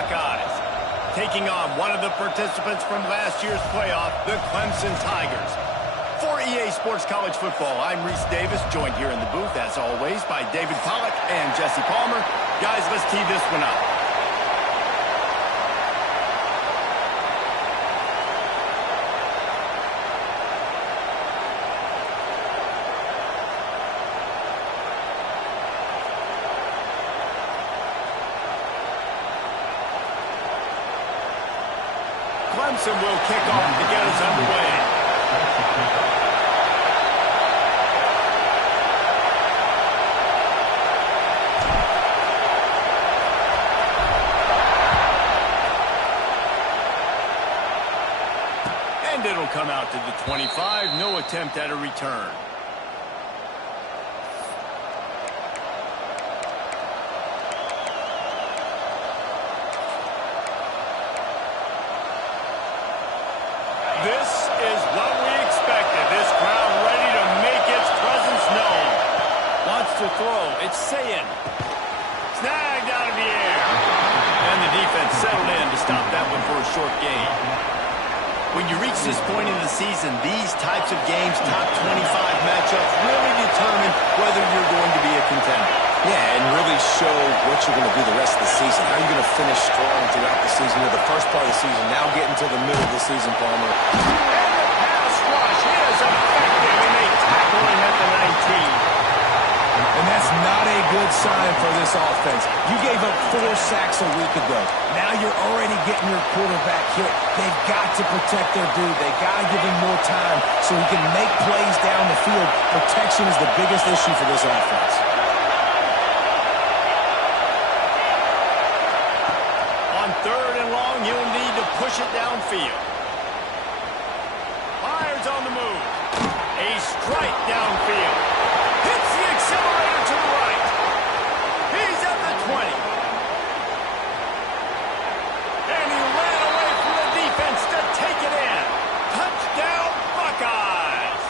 Buckeyes. Taking on one of the participants from last year's playoff, the Clemson Tigers. For EA Sports College Football, I'm Reese Davis, joined here in the booth, as always, by David Pollack and Jesse Palmer. Guys, let's tee this one up. Clemson will kick off to get us underway. And it'll come out to the 25. No attempt at a return. This is what we expected. This crowd ready to make its presence known. Wants to throw. It's saying. Snagged out of the air. And the defense settled in to stop that one for a short gain. When you reach this point in the season, these types of games, top 25 matchups, really determine whether you're going to be a contender. Yeah, and really show what you're going to do the rest of the season. How are you going to finish strong throughout the season? You're the first part of the season, now getting to the middle of the season, Palmer. And the pass rush is effective, and they tackle him at the 19. And that's not a good sign for this offense. You gave up 4 sacks a week ago. Now you're already getting your quarterback hit. They've got to protect their dude. They've got to give him more time so he can make plays down the field. Protection is the biggest issue for this offense. On 3rd and long, he'll need to push it downfield. Fires on the move. A strike downfield. Hits the accelerator to the right. He's at the 20. And he ran away from the defense to take it in. Touchdown, Buckeyes.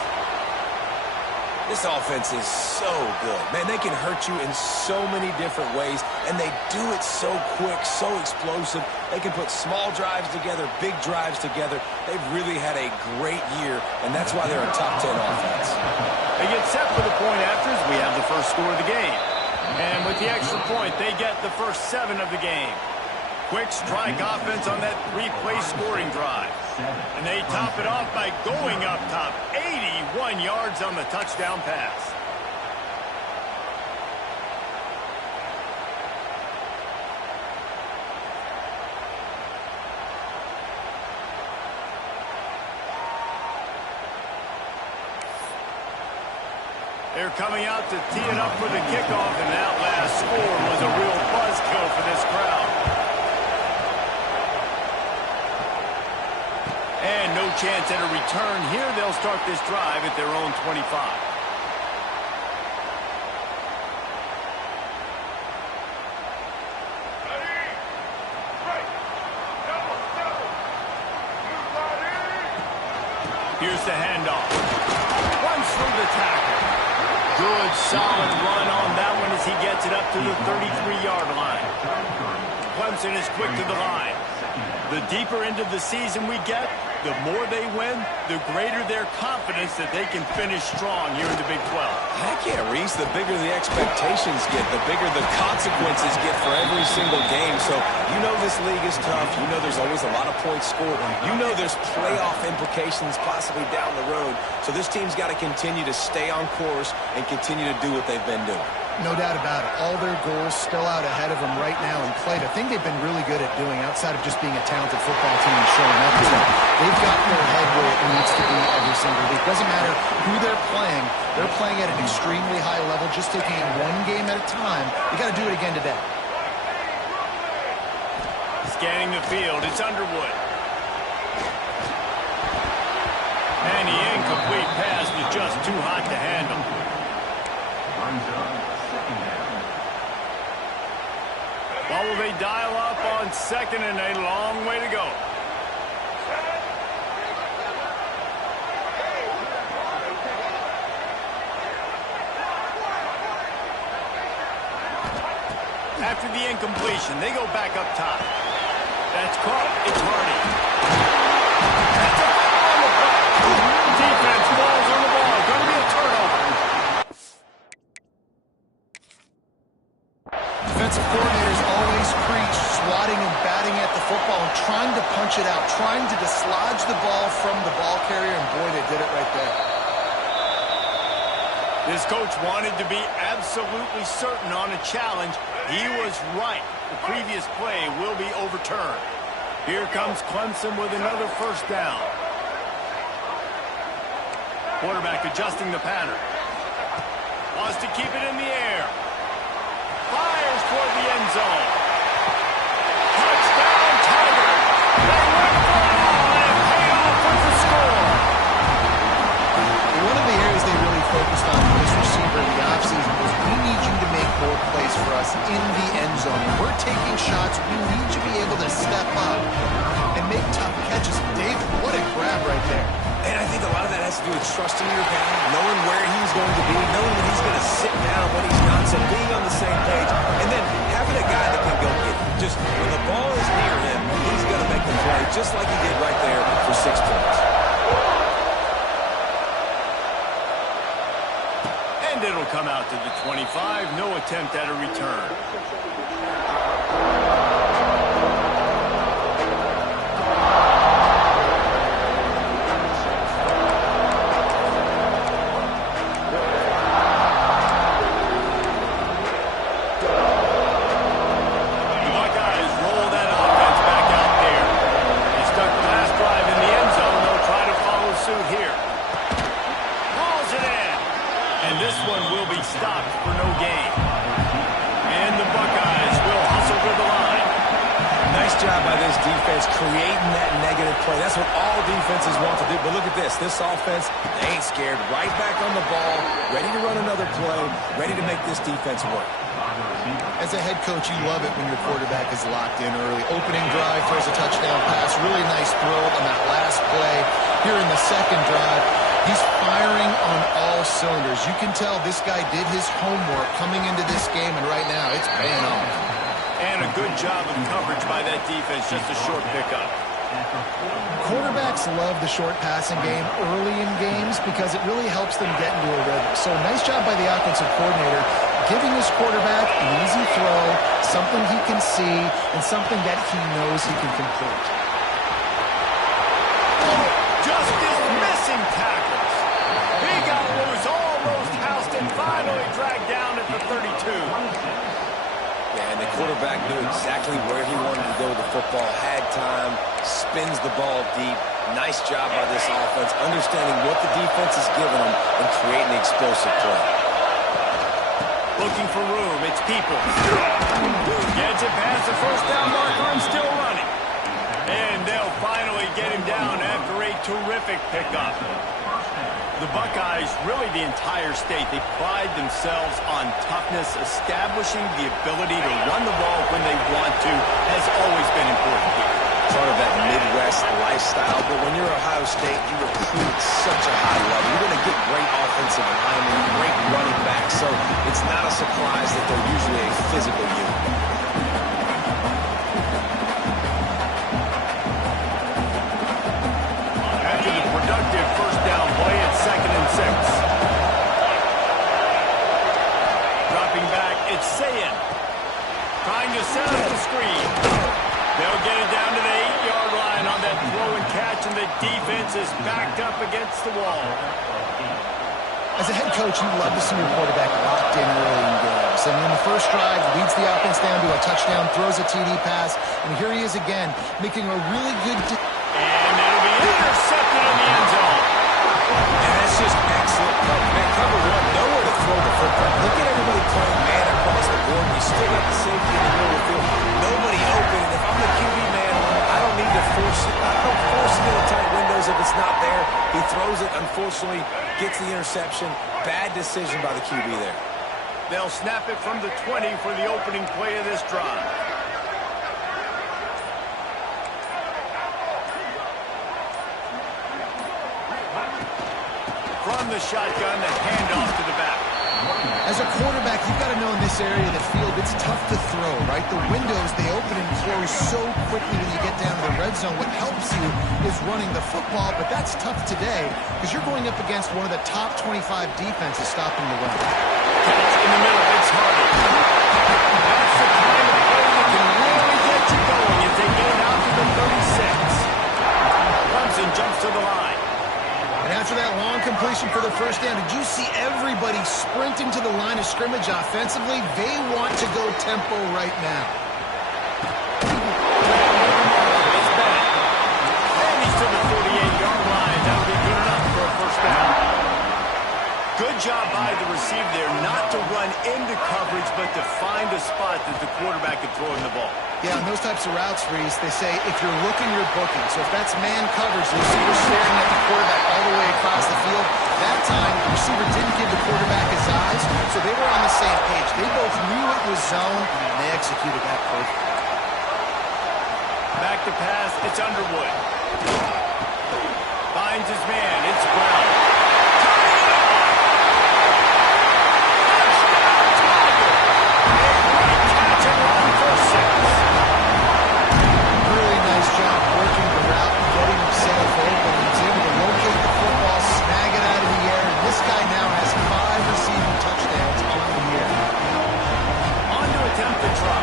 This offense is so good. Man, they can hurt you in so many different ways, and they do it so quick, so explosive. They can put small drives together, big drives together. They've really had a great year, and that's why they're a top 10 offense. They get set for the point afters. We have the first score of the game. And with the extra point, they get the first 7 of the game. Quick strike offense on that 3-play scoring drive. And they top it off by going up top. 81 yards on the touchdown pass. They're coming out to tee it up for the kickoff, and that last score was a real buzzkill for this crowd. And no chance at a return here. They'll start this drive at their own 25. Here's the handoff. Runs through the tackle. Good, solid run on that one as he gets it up to the 33-yard line. Clemson is quick to the line. The deeper into the season we get, the more they win, the greater their confidence that they can finish strong here in the Big 12. Heck yeah, Reese. The bigger the expectations get, the bigger the consequences get for every single game. So you know this league is tough. You know there's always a lot of points scored. You know there's playoff implications possibly down the road. So this team's got to continue to stay on course and continue to do what they've been doing. No doubt about it. All their goals still out ahead of them right now in play. The thing they've been really good at doing, outside of just being a talented football team and showing up, is that they've got their head where it needs to be every single week. Doesn't matter who they're playing at an extremely high level, just taking it one game at a time. You got to do it again today. Scanning the field, it's Underwood. And the incomplete pass was just too hot to handle. What will they dial up on 2nd and a long way to go? After the incompletion, they go back up top. trying to punch it out, trying to dislodge the ball from the ball carrier, and boy, they did it right there. This coach wanted to be absolutely certain on a challenge. He was right. The previous play will be overturned. Here comes Clemson with another first down. Quarterback adjusting the pattern. Wants to keep it in the air. Fires toward the end zone. Touchdown, Tigers! They went for it all, and it paid off with the score. One of the areas they really focused on with this receiver in the offseason was, we need you to make more plays for us in the end zone. When we're taking shots, we need you to be able to step up and make tough catches. David, what a grab right there. And I think a lot of that has to do with trusting your guy, knowing where he's going to be, knowing when he's going to sit down, when he's not, so being on the same page, and then having a guy that can go get it. Just when the ball is near him, he's going to make the play, just like he did right there for 6 points. And it'll come out to the 25. No attempt at a return. Creating that negative play. That's what all defenses want to do. But look at this. This offense, they ain't scared. Right back on the ball, ready to run another play, ready to make this defense work. As a head coach, you love it when your quarterback is locked in early. Opening drive, throws a touchdown pass. Really nice throw on that last play. Here in the second drive, he's firing on all cylinders. You can tell this guy did his homework coming into this game, and right now it's paying off. And a good job of coverage by that defense, just a short pickup. Quarterbacks love the short passing game early in games because it really helps them get into a rhythm. So nice job by the offensive coordinator, giving his quarterback an easy throw, something he can see, and something that he knows he can complete. Just dismissing tackles. He got loose, almost housed, and finally dragged down at the 32. And the quarterback knew exactly where he wanted to go with the football, had time, spins the ball deep. Nice job by this offense, understanding what the defense is giving them and creating the explosive play. Looking for room, it's people. Gets it past the first down marker and still running. And they'll finally get him down after a terrific pickup. The Buckeyes, really the entire state, they pride themselves on toughness. Establishing the ability to run the ball when they want to has always been important here. Part of that Midwest lifestyle, but when you're Ohio State, you recruit at such a high level. You're going to get great offensive linemen, great running backs, so it's not a surprise that they're usually a physical unit. After the productive first down play, it's 2nd and 6. Dropping back, it's Sayin. Trying to set up the screen. They'll get it down to the 8-yard line on that throw and catch, and the defense is backed up against the wall. As a head coach, you love to see your quarterback locked in early in games. And in the first drive, leads the offense down to a touchdown, throws a TD pass, and here he is again, making a really good... And it'll be intercepted in the end zone. And that's just excellent play. Man, cover one, nowhere to throw the football. Look at everybody playing man across the board. You still got the safety in the middle of the field. Nobody open, and if I'm the QB man, I don't need to force it. I don't force it into tight windows if it's not there. He throws it, unfortunately, gets the interception. Bad decision by the QB there. They'll snap it from the 20 for the opening play of this drive. From the shotgun, the handoff to the back. As a quarterback, you've got to know in this area of the field, it's tough to throw, right? The windows, they open and close so quickly when you get down to the red zone. What helps you is running the football, but that's tough today because you're going up against one of the top 25 defenses stopping the run. Catch in the middle, it's harder. That's the kind of play that can really get you going if they get it out to the 30 for the first down. Did you see everybody sprinting to the line of scrimmage offensively? They want to go tempo right now. It's Bennett. And he's to the 48-yard line. That'll be good enough for a first down. Good job by the receiver there not to run into coverage, but to find a spot that the quarterback could throw in the ball. Yeah, on those types of routes, Reese, they say if you're looking, you're booking. So if that's man coverage, the receiver staring at the quarterback all the way across the field, that time the receiver didn't give the quarterback his eyes, so they were on the same page. They both knew it was zone, and they executed that perfectly. Back to pass, it's Underwood. Finds his man, it's Brown. Really nice job working the route and getting himself open. He's able to locate the football, snag it out of the air, and this guy now has 5 receiving touchdowns on the year. On to attempt the try.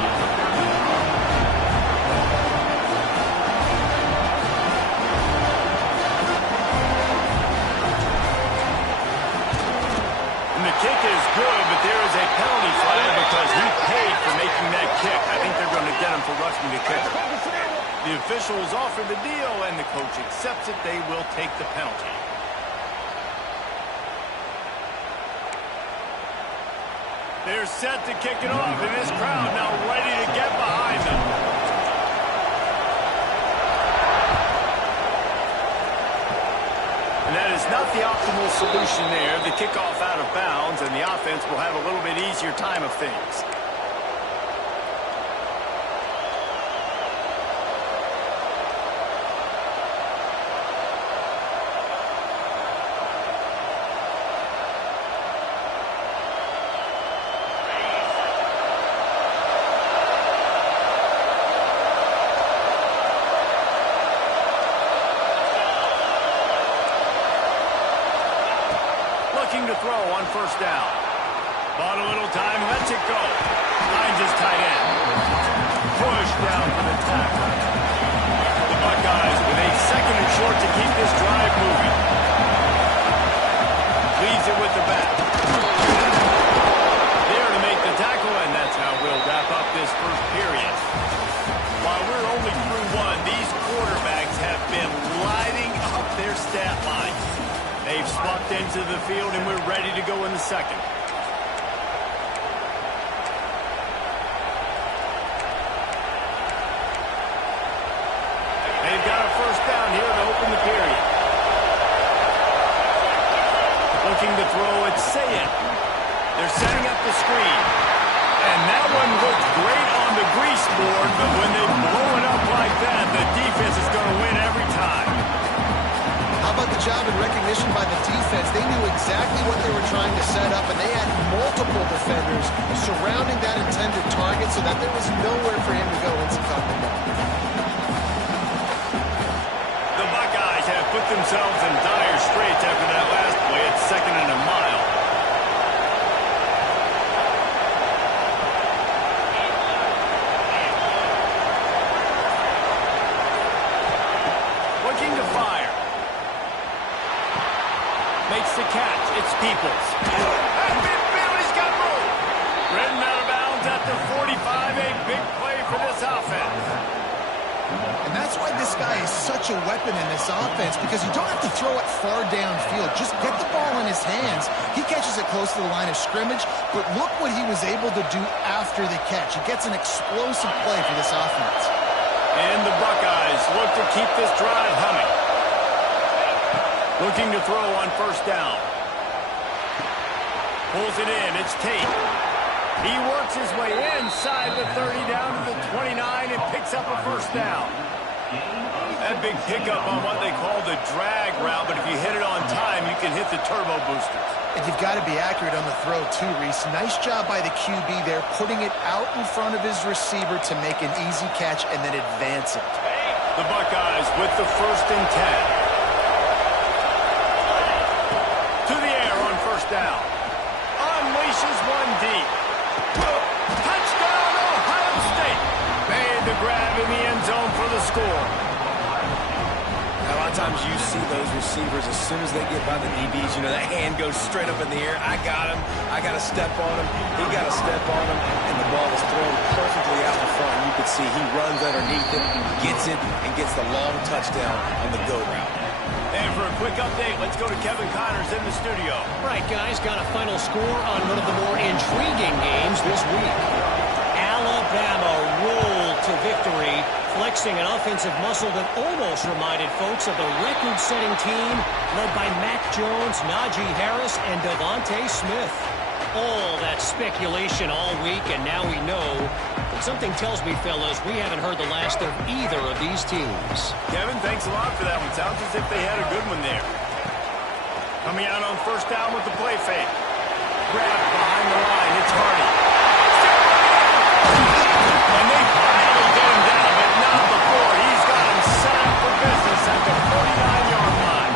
And the kick is good, but there is a penalty flag because he paid for making that kick. I think they're going to get him for roughing the kicker. The officials offer the deal, and the coach accepts it. They will take the penalty. They're set to kick it off, and this crowd now ready to get behind them. And that is not the optimal solution there. The kickoff out of bounds, and the offense will have a little bit easier time of things. Looking to throw on first down. Bought a little time, lets it go. Finds his tight end. Push down for the tackle. The Buckeyes with a second and short to keep this drive moving. Leaves it with the back. There to make the tackle, and that's how we'll wrap up this first period. While we're only through one, these quarterbacks have been lighting up their stat lines. They've swapped into the field, and we're ready to go in the second. They've got a first down here to open the period. Looking to throw, it's Sayin. They're setting up the screen. And that one looked great on the grease board, but when they blow it up like that, the defense is going to win every time. How about the job and recognition by the defense? They knew exactly what they were trying to set up, and they had multiple defenders surrounding that intended target so that there was nowhere for him to go once he caught the ball. The Buckeyes have put themselves in dire straits after that last play. It's second and a mile. Looking to fire. Makes the catch. It's Peoples. He's got moved. Ridden out of bounds at the 45. A big play for this offense. And that's why this guy is such a weapon in this offense, because you don't have to throw it far downfield. Just get the ball in his hands. He catches it close to the line of scrimmage, but look what he was able to do after the catch. He gets an explosive play for this offense. And the Buckeyes look to keep this drive humming. Looking to throw on first down. Pulls it in. It's Tate. He works his way inside the 30 down to the 29 and picks up a first down. That big pickup on what they call the drag route, but if you hit it on time, you can hit the turbo boosters. And you've got to be accurate on the throw too, Reese. Nice job by the QB there, putting it out in front of his receiver to make an easy catch and then advance it. The Buckeyes with the first and 10. To the air on first down. Unleashes one deep. Touchdown, Ohio State. Made the grab in the end zone for the score. Now, I'll times you see those receivers, as soon as they get by the DBs, you know, that hand goes straight up in the air. I got him. I got to step on him. He got to step on him. And the ball is thrown perfectly out in front. You can see he runs underneath it, gets it, and gets the long touchdown on the go route. And for a quick update, let's go to Kevin Connors in the studio. Right, guys, got a final score on one of the more intriguing games this week. Alabama rolled to victory, flexing an offensive muscle that almost reminded folks of the record-setting team led by Mac Jones, Najee Harris, and Devontae Smith. All that speculation all week, and now we know. But something tells me, fellas, we haven't heard the last of either of these teams. Kevin, thanks a lot for that one. Sounds as if they had a good one there. Coming out on first down with the play fake. Grab behind the line. It's Hardy. And they finally get him down, but not before. He's got him set up for business at the 49-yard line.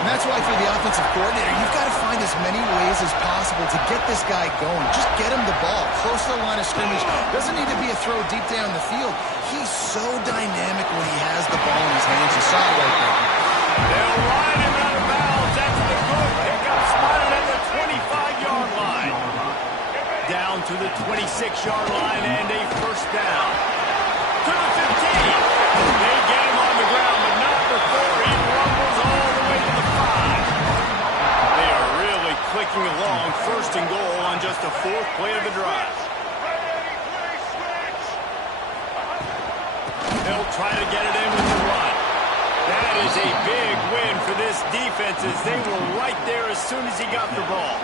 And that's why for the offensive coordinator, you've got to find as many ways as possible to get this guy going. Just get him the ball close to the line of scrimmage. Doesn't need to be a throw deep down the field. He's so dynamic when he has the ball in his hands. You saw it right there. They'll ride him out of bounds. That's the good pickup, spotted at the 25-yard line. Down to the 26-yard line and a first down. To the 15. They get him on the ground, but not before he rumbles all the way to the 5. They are really clicking along, first and goal on just the fourth play of the drive. They'll try to get it in with the run. That is a big win for this defense as they were right there as soon as he got the ball.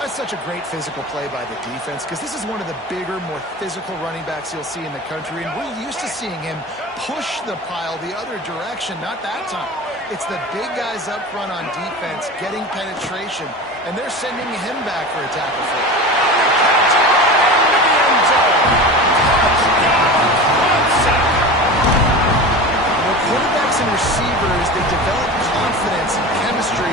That's such a great physical play by the defense because this is one of the bigger, more physical running backs you'll see in the country, and we're used to seeing him push the pile the other direction. Not that time. It's the big guys up front on defense getting penetration, and they're sending him back for a tackle for it. Quarterbacks and receivers, they develop confidence and chemistry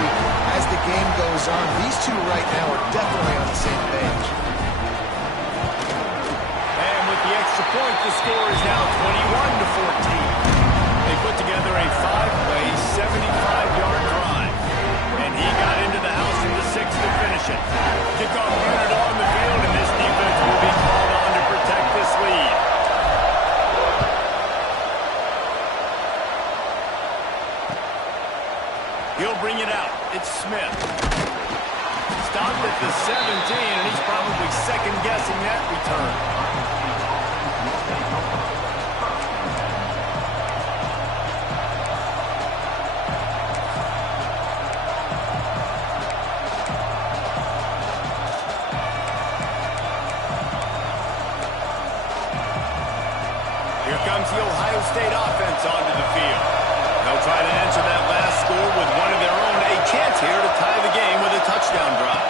as the game goes on. These two right now are definitely on the same page. And with the extra point, the score is now 21-14. They put together a 5-play, 75-yard drive. And he got into the house in the 6th to finish it. Kickoff unit on the field, and this defense will be called on to protect this lead. He'll bring it out. It's Smith. Stopped at the 17, and he's probably second-guessing that return. Here comes the Ohio State offense onto the field. They'll try to answer that last score with one of their own. A chance here to tie the game with a touchdown drive.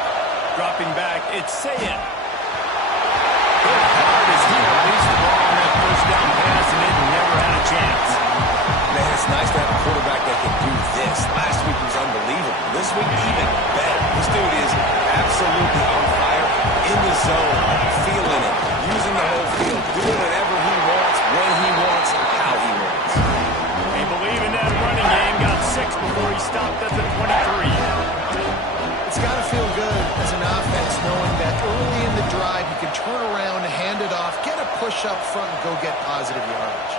Dropping back, it's Sayin. Good hard as he released the ball on that first down pass, and it never had a chance. Man, it's nice to have a quarterback that can do this. Last week was unbelievable. This week even better. This dude is absolutely on fire, in the zone, feeling it, using the whole field, doing whatever he wants, when he wants, how he wants. They believe in that running game. Got 6 before he stopped at the 23. It's got to feel good as an offense knowing that early in the drive you can turn around, hand it off, get a push up front, and go get positive yardage.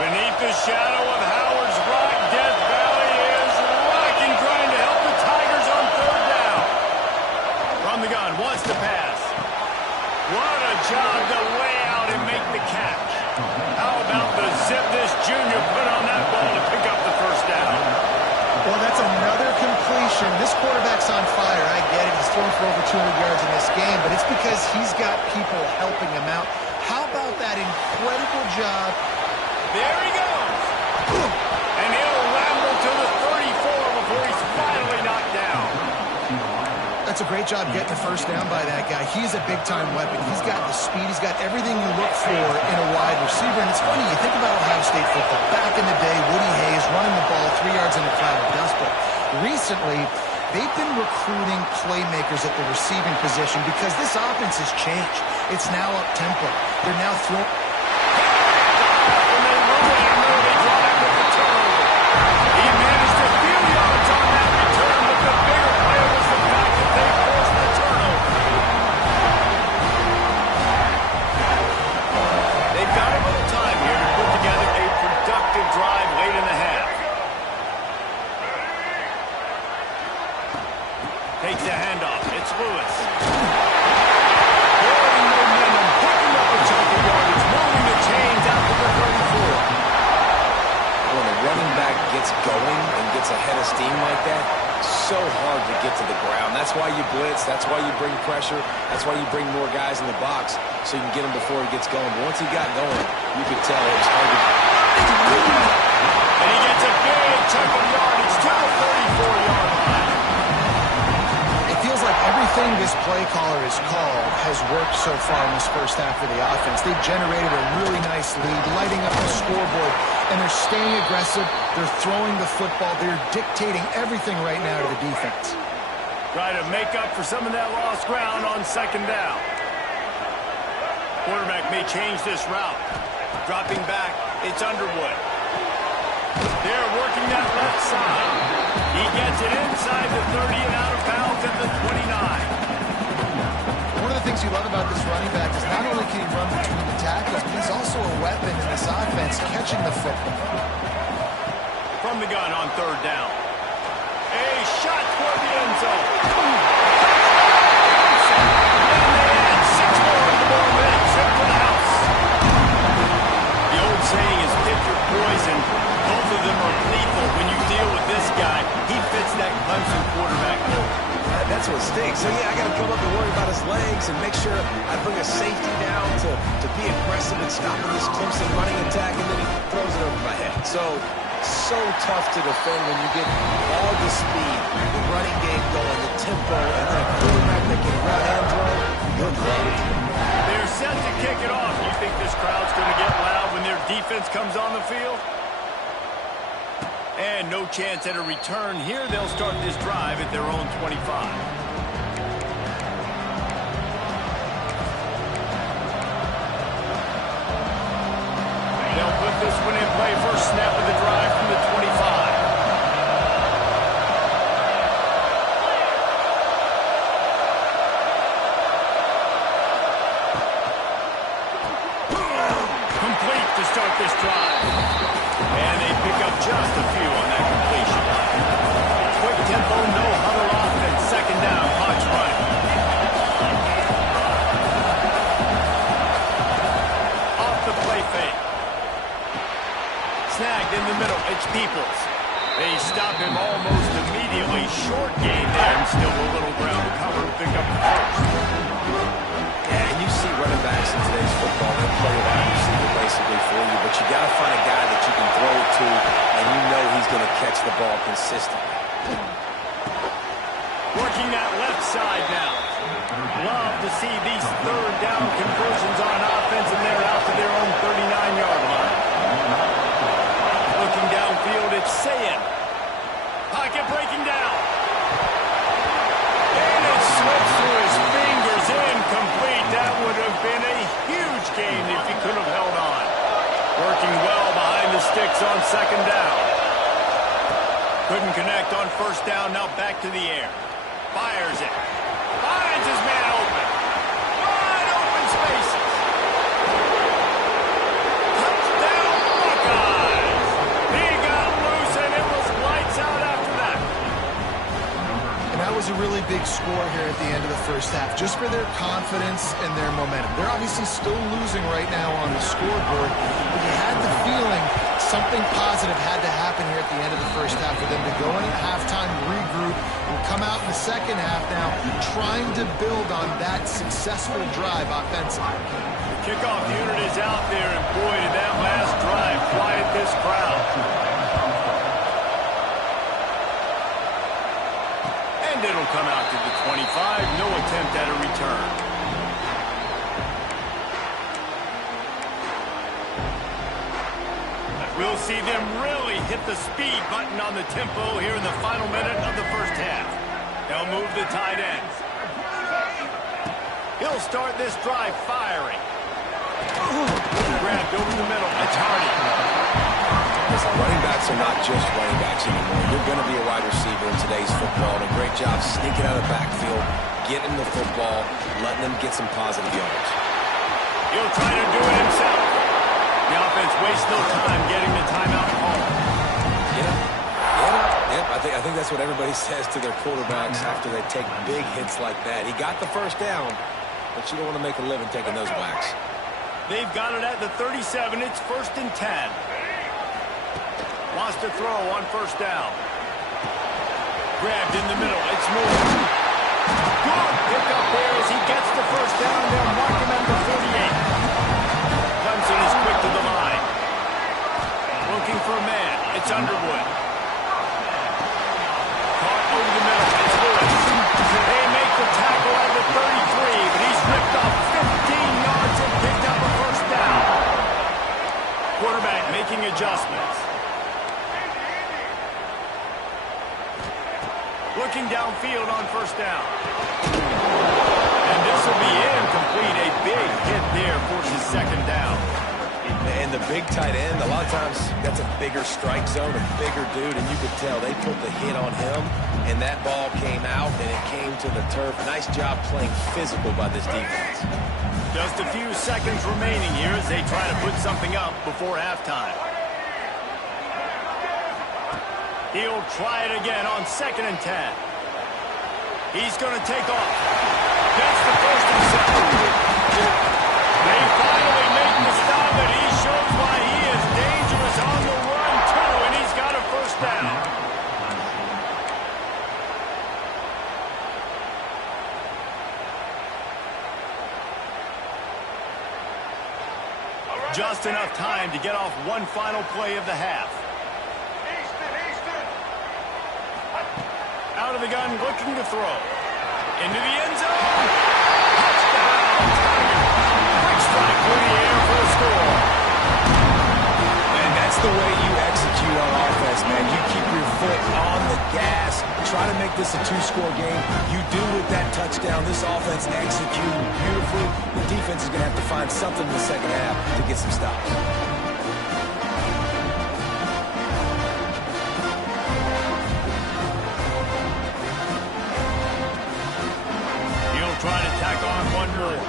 Beneath the shadow of Howard's Rock, Death Valley is rocking, trying to help the Tigers on third down. From the gun, wants to pass. What a job to lay out and make the catch. How about the zip this junior put on that ball to pick up the first down? Well, that's another completion. This quarterback's on fire. I get it. He's thrown for over 200 yards in this game, but it's because he's got people helping him out. How about that incredible job? There he goes. And he'll ramble to the 34 before he's finally knocked down. That's a great job getting the first down by that guy. He's a big-time weapon. He's got the speed. He's got everything you look for in a wide receiver. And it's funny, you think about Ohio State football. Back in the day, Woody Hayes running the ball 3 yards in a cloud of dust. But recently, they've been recruiting playmakers at the receiving position because this offense has changed. It's now up-tempo. They're now throwing... And they run it, and they drive the blitz. That's why you bring pressure. That's why you bring more guys in the box so you can get him before he gets going. But once he got going, you could tell it was hard to... And he gets a big chunk of yardage to the 34-yard line. It feels like everything this play caller has called has worked so far in this first half of the offense. They've generated a really nice lead, lighting up the scoreboard, and they're staying aggressive. They're throwing the football. They're dictating everything right now to the defense. Try to make up for some of that lost ground on second down. Quarterback may change this route. Dropping back, it's Underwood. They're working that left side. He gets it inside the 30 and out of bounds at the 29. One of the things you love about this running back is not only can he run between the tackles, but he's also a weapon in this offense, catching the football. From the gun on third down. A shot toward the end zone. And they add 6 more minutes to the house. The old saying is pick your poison. Both of them are lethal. When you deal with this guy, he fits that Clemson quarterback mold. That's what stinks. So, yeah, I got to come up and worry about his legs and make sure I bring a safety down to be aggressive and stopping this Clemson running attack, and then he throws it over my head. So tough to defend when you get all the speed, the running game going, the tempo, and then a quarterback that can run and throw. You're great. They're set to kick it off. You think this crowd's going to get loud when their defense comes on the field? And no chance at a return here. They'll start this drive at their own 25. They'll put this one in play. First snap of the drive from the 25. Complete to start this drive. And they pick up just a few on that completion. Quick tempo, no huddle offense. Second down, Hawks running. Off the play fake. Snagged in the middle. It's Peoples. They stop him almost immediately. Short gain there. And still a little ground to cover. Pick up the first. Yeah, and you see running backs in today's football. They play wide receiver basically for you, but you got to find a guy that you can throw it to, and you know he's going to catch the ball consistently. Working that left side now. Love to see these third down conversions on offense, and they're out to their own 39-yard line. Looking downfield, it's Sayin. Pocket breaking down. And it slips through his fingers, incomplete. That would have been a huge gain if he could have held on. Working well behind the sticks on second down. Couldn't connect on first down, now back to the air. Fires it. Finds his man open. Wide open spaces. Touchdown, Buckeyes. He got loose, and it was lights out after that. And that was a really big score here at the end of the first half, just for their confidence and their momentum. They're obviously still losing right now on the scoreboard, but you had the feeling something positive had to happen here at the end of the first half for them to go in at halftime, regroup, and come out in the second half now trying to build on that successful drive offensively. The kickoff unit is out there, and boy, did that last drive quiet this crowd. And it'll come out to the 25. No attempt at a return. We'll see them really hit the speed button on the tempo here in the final minute of the first half. They'll move the tight ends. He'll start this drive firing. Grabbed over the middle. It's Hardy. Listen, running backs are not just running backs anymore. You're going to be a wide receiver in today's football. And a great job sneaking out of the backfield, getting the football, letting them get some positive yards. He'll try to do it himself. The offense wastes no time getting the timeout home. Yep. I think that's what everybody says to their quarterbacks after they take big hits like that. He got the first down, but you don't want to make a living taking those whacks. They've got it at the 37. It's 1st and 10. Wants to throw on first down. Grabbed in the middle. It's moving. Good pickup there as he gets the first down. They'll mark him at the 48. Clemson is quick to the line. Looking for a man. It's Underwood. Caught over the middle. It's Lewis. They make the tackle at the 33, but he's ripped off 15 yards and picked up a first down. Quarterback making adjustments. Looking downfield on first down. And this will be incomplete. A big hit there forces second down. And the big tight end, a lot of times that's a bigger strike zone, a bigger dude, and you could tell they put the hit on him, and that ball came out, and it came to the turf. Nice job playing physical by this defense. Just a few seconds remaining here as they try to put something up before halftime. He'll try it again on 2nd and 10. He's going to take off. That's the first and 7. They finally make the stop, and he shows why he is dangerous on the run, too, and he's got a first down. Just enough time to get off one final play of the half. Out of the gun, looking to throw. Into the end zone. Touchdown, Tiger. Quick strike through the air for a score. And that's the way you execute on offense, man. You keep your foot on the gas. Try to make this a two-score game. You do with that touchdown. This offense executing beautifully. The defense is going to have to find something in the second half to get some stops. Trying to tack on one more.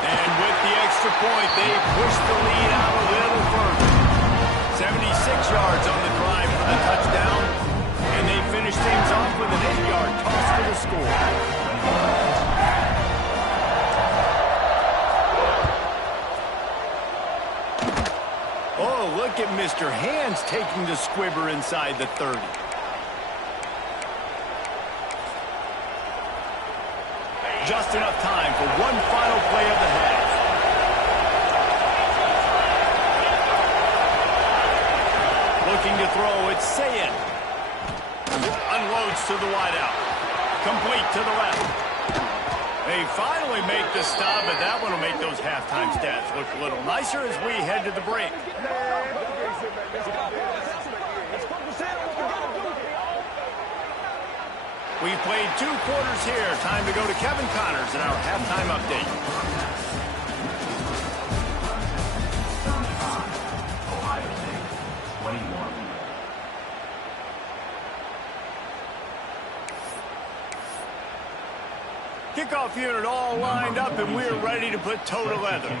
And with the extra point, they push the lead out a little further. 76 yards on the drive for the touchdown. And they finish things off with an 8-yard toss for the score. Oh, look at Mr. Hands taking the squibber inside the 30. Just enough time for one final play of the half. Looking to throw, it's Sayin. Unloads to the wideout. Complete to the left. They finally make the stop, but that one will make those halftime stats look a little nicer as we head to the break. We've played 2 quarters here. Time to go to Kevin Connors in our halftime update. Ohio State, 21. Kickoff unit all lined up, and we're ready to put toe to leather.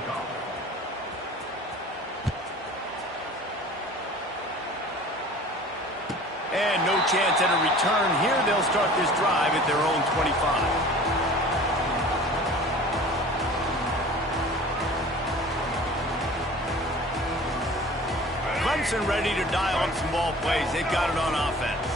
And no chance at a return here. They'll start this drive at their own 25. Clemson ready to dial up some ball plays. They've got it on offense.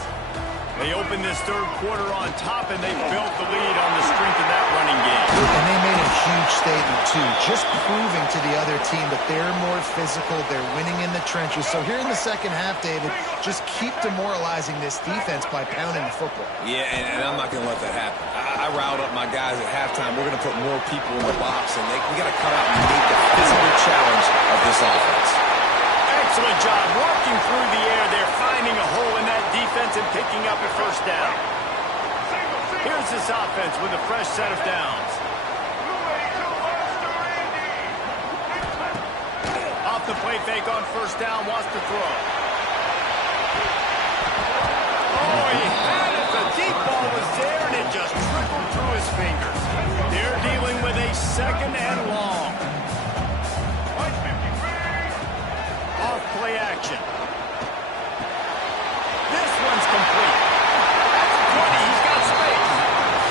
They opened this third quarter on top, and they built the lead on the strength of that running game. And they made a huge statement, too, just proving to the other team that they're more physical, they're winning in the trenches. So here in the second half, David, just keep demoralizing this defense by pounding the football. Yeah, and I'm not going to let that happen. I riled up my guys at halftime. We're going to put more people in the box, and we got to come out and meet the physical challenge of this offense. Excellent job working through the air. They're finding a hole in that defense and picking up a first down. Here's this offense with a fresh set of downs. Off the play fake on first down, wants to throw. Oh, he had it. The deep ball was there, and it just trickled through his fingers. They're dealing with a second and long. Play action. This one's complete. That's a 20. He's got space.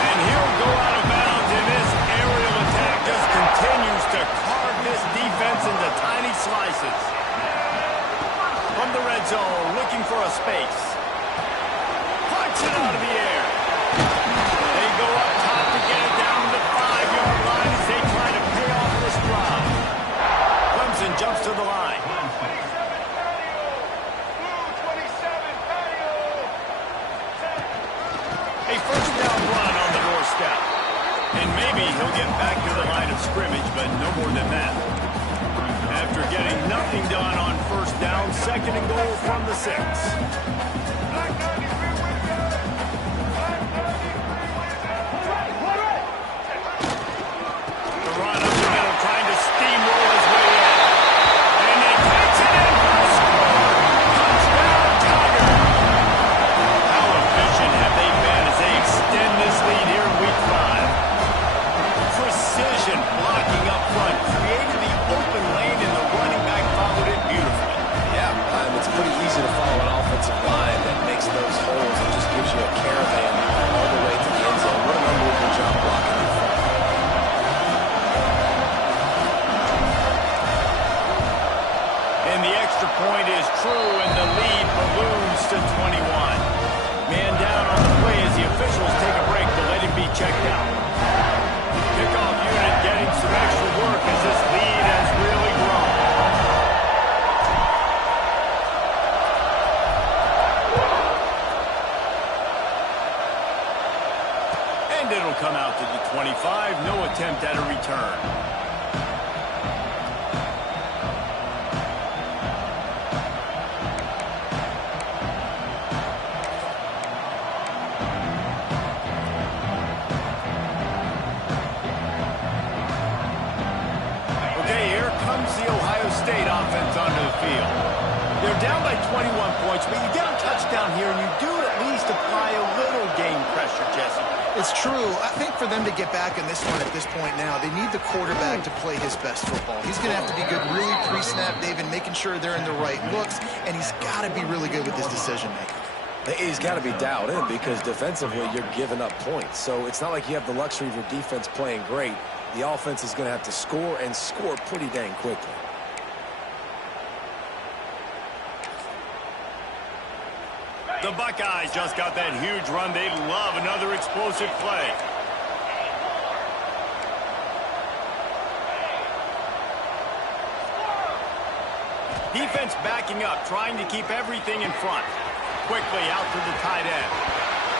And he'll go out of bounds, and this aerial attack just continues to carve this defense into tiny slices. From the red zone, looking for a space. it out of the air. They go up top to get it down to the 5-yard line as they try to pay off this drive. Clemson jumps to the line. A first down run on the doorstep. And maybe he'll get back to the line of scrimmage, but no more than that. After getting nothing done on first down, 2nd and goal from the 6. The run up the middle, trying to steamroll his way in. And he takes it in for a score. Touchdown, Tiger. How efficient have they been as they extend this lead here in Week 5? Precision blocking up front, created the open lane, and the running back followed it beautifully. Yeah, it's pretty easy to follow an offensive line that makes those holes and just gives you a caravan all the way to the end zone. What an unbelievable job blocking up front. And the extra point is true, and the lead balloons to 21. Man down on the play as the officials take a break to let him be checked out. Kickoff unit getting some extra work as this lead has really grown. And it'll come out to the 25. No attempt at a return. State offense onto the field. They're down by 21 points, but you get a touchdown here, and you do at least apply a little game pressure, Jesse. It's true. I think for them to get back in this one at this point now, they need the quarterback to play his best football. He's going to have to be good really pre-snap, David, making sure they're in the right looks, and he's got to be really good with his decision-making. He's got to be dialed in because defensively you're giving up points. So it's not like you have the luxury of your defense playing great. The offense is going to have to score and score pretty dang quickly. The Buckeyes just got that huge run. They'd love another explosive play. Defense backing up, trying to keep everything in front. Quickly out to the tight end.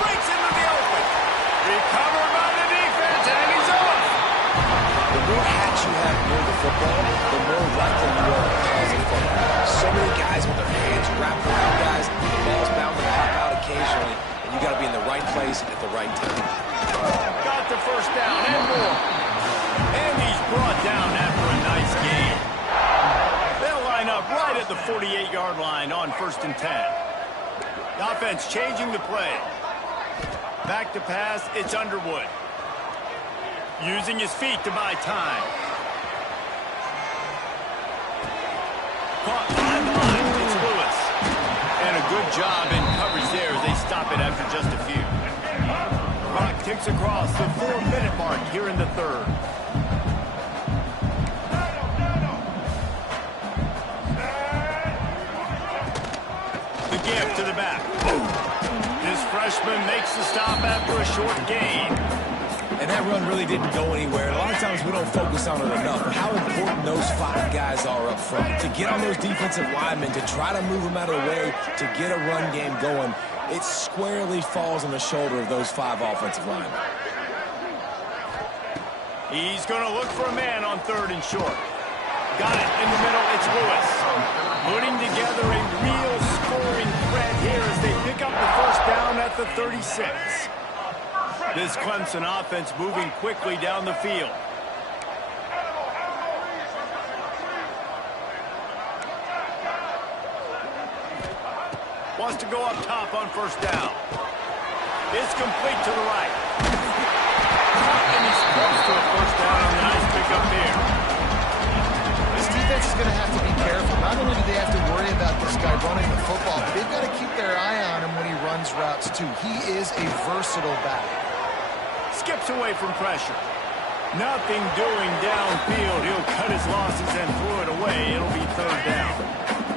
Breaks into the open. Recovered by the defense, and he's off. The more hats you have near the football, the more likely you are to cause a fumble. So many guys with their hands wrapped around guys, the ball's bound to pop out occasionally, and you got to be in the right place at the right time. Got the first down and more. And he's brought down after a nice gain. They'll line up right at the 48-yard line on 1st and 10. The offense changing the play. Back to pass, it's Underwood. Using his feet to buy time. Caught behind the line, it's Lewis. And a good job in coverage there as they stop it after just a few. Clock ticks across the 4-minute mark here in the 3rd. The give to the back. This freshman makes the stop after a short gain. And that run really didn't go anywhere. A lot of times we don't focus on it enough. How important those 5 guys are up front. To get on those defensive linemen, to try to move them out of the way, to get a run game going, it squarely falls on the shoulder of those 5 offensive linemen. He's going to look for a man on 3rd and short. Got it in the middle. It's Lewis. Putting together a real scoring threat here as they pick up the first down at the 36. This Clemson offense moving quickly down the field. Wants to go up top on first down. It's complete to the right. And he's close to a first down on the nice pickup there. This defense is going to have to be careful. Not only do they have to worry about this guy running the football, but they've got to keep their eye on him when he runs routes too. He is a versatile back. Skips away from pressure. Nothing doing downfield. He'll cut his losses and throw it away. It'll be 3rd down.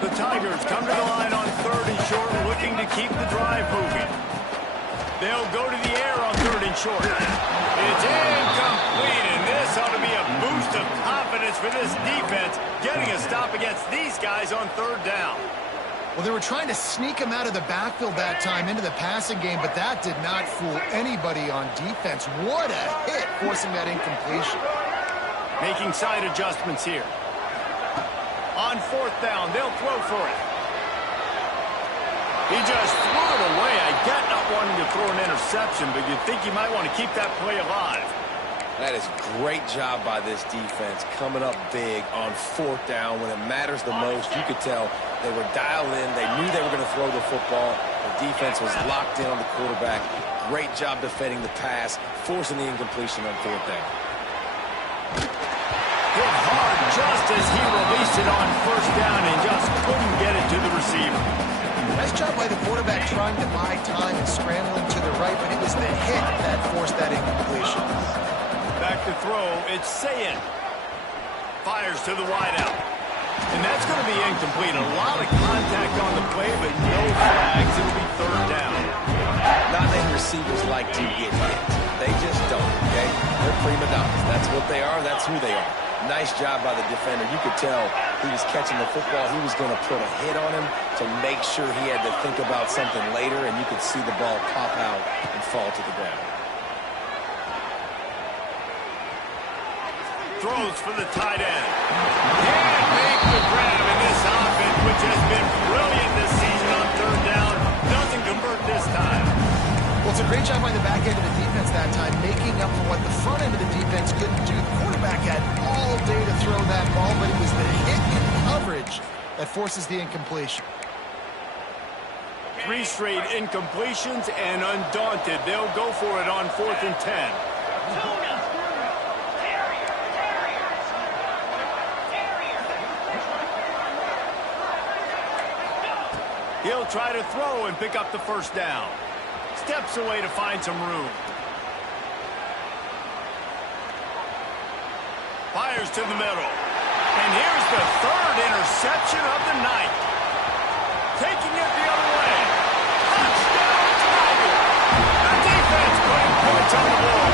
The Tigers come to the line on 3rd and short, looking to keep the drive moving. They'll go to the air on 3rd and short. It's incomplete, and this ought to be a boost of confidence for this defense, getting a stop against these guys on 3rd down. Well, they were trying to sneak him out of the backfield that time into the passing game, but that did not fool anybody on defense. What a hit, forcing that incompletion. Making side adjustments here. On 4th down, they'll throw for it. He just threw it away. I get not wanting to throw an interception, but you'd think he might want to keep that play alive. That is great job by this defense, coming up big on 4th down when it matters the most. You could tell they were dialed in. They knew they were going to throw the football. The defense was locked in on the quarterback. Great job defending the pass, forcing the incompletion on 4th down. Hit hard just as he released it on 1st down and just couldn't get it to the receiver. Nice job by the quarterback trying to buy time and scrambling to the right, but it was the hit that forced that incompletion. Back to throw, it's Sayin. Fires to the wideout. And that's going to be incomplete. A lot of contact on the play, but no flags. It'll be 3rd down. Not many receivers like to get hit. They just don't, okay? They're prima donnas. That's what they are. That's who they are. Nice job by the defender. You could tell he was catching the football. He was going to put a hit on him to make sure he had to think about something later, and you could see the ball pop out and fall to the ground. Throws for the tight end. Can't make the grab in this offense, which has been brilliant this season on 3rd down. Doesn't convert this time. Well, it's a great job by the back end of the defense that time, making up for what the front end of the defense couldn't do. The quarterback had all day to throw that ball, but it was the hit in coverage that forces the incompletion. 3 straight incompletions, and undaunted, they'll go for it on 4th and 10. He'll try to throw and pick up the 1st down. Steps away to find some room. Fires to the middle. And here's the 3rd interception of the night. Taking it the other way. Touchdown, Tiger. The defense putting points on the board.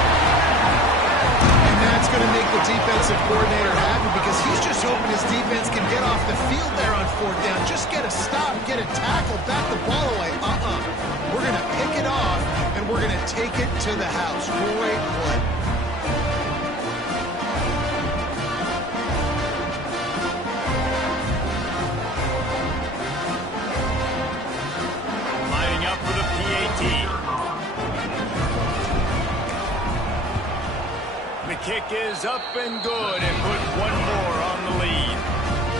And that's going to make the defensive coordinator happy because he's just hoping his defense can get off the field there on 4th down. Just get a stop, get a tackle, back the ball away. We're going to pick it off, and we're going to take it to the house. Great play. Lining up for the PAT. The kick is up and good and put one more on the lead.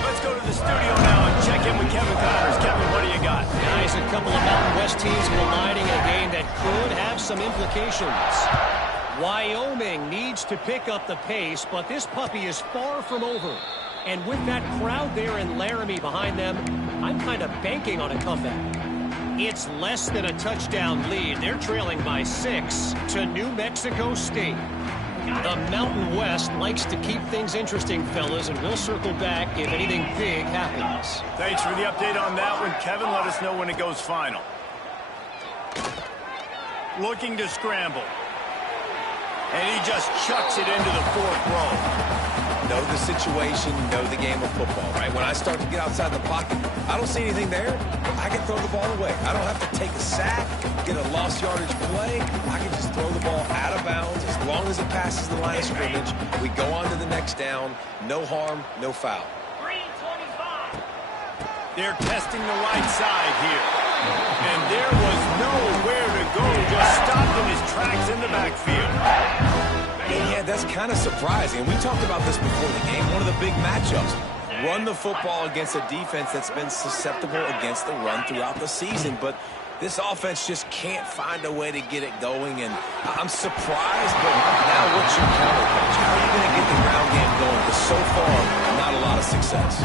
Let's go to the studio now and check in with Kevin Connors. Kevin, what do you got? Guys, a couple of Mountain West teams colliding in a game that could have some implications. Wyoming needs to pick up the pace, but this puppy is far from over. And with that crowd there in Laramie behind them, I'm kind of banking on a comeback. It's less than a touchdown lead. They're trailing by 6 to New Mexico State. The Mountain West likes to keep things interesting, fellas, and we'll circle back if anything big happens. Thanks for the update on that one, Kevin. Let us know when it goes final. Looking to scramble. And he just chucks it into the 4th row. Know the situation, know the game of football, right? When I start to get outside the pocket, I don't see anything there. I can throw the ball away. I don't have to take a sack, get a lost yardage play. I can just throw the ball out of bounds as long as it passes the line of scrimmage. We go on to the next down. No harm, no foul. They're testing the right side here. And there was nowhere to go. Just stopped in his tracks in the backfield. Yeah, that's kind of surprising. We talked about this before the game. One of the big matchups. Run the football against a defense that's been susceptible against the run throughout the season. But this offense just can't find a way to get it going. And I'm surprised, but now what's your counter coach? How are you going to get the ground game going? Because so far, not a lot of success.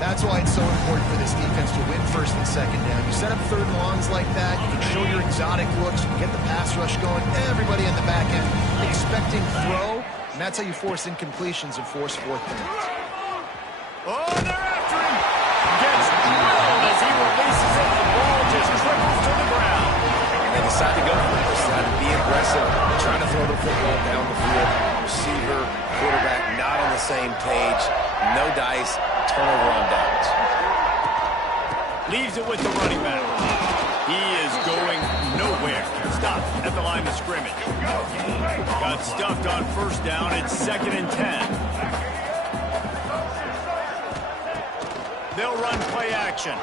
That's why it's so important for this defense to win 1st and 2nd down. You set up 3rd and longs like that, you can show your exotic looks, you can get the pass rush going, everybody in the back end expecting throw, and that's how you force incompletions and force 4th downs. Oh, they're after him. Gets drilled as he releases it. The ball just trickles to the ground. And as decide to go for it. Decide to be aggressive, trying to throw the football down the field. Receiver, quarterback, not on the same page. No dice, turnover on downs. Leaves it with the running back. He is going nowhere. Stopped at the line of scrimmage. Got stuffed on first down. It's 2nd and 10. They'll run play action.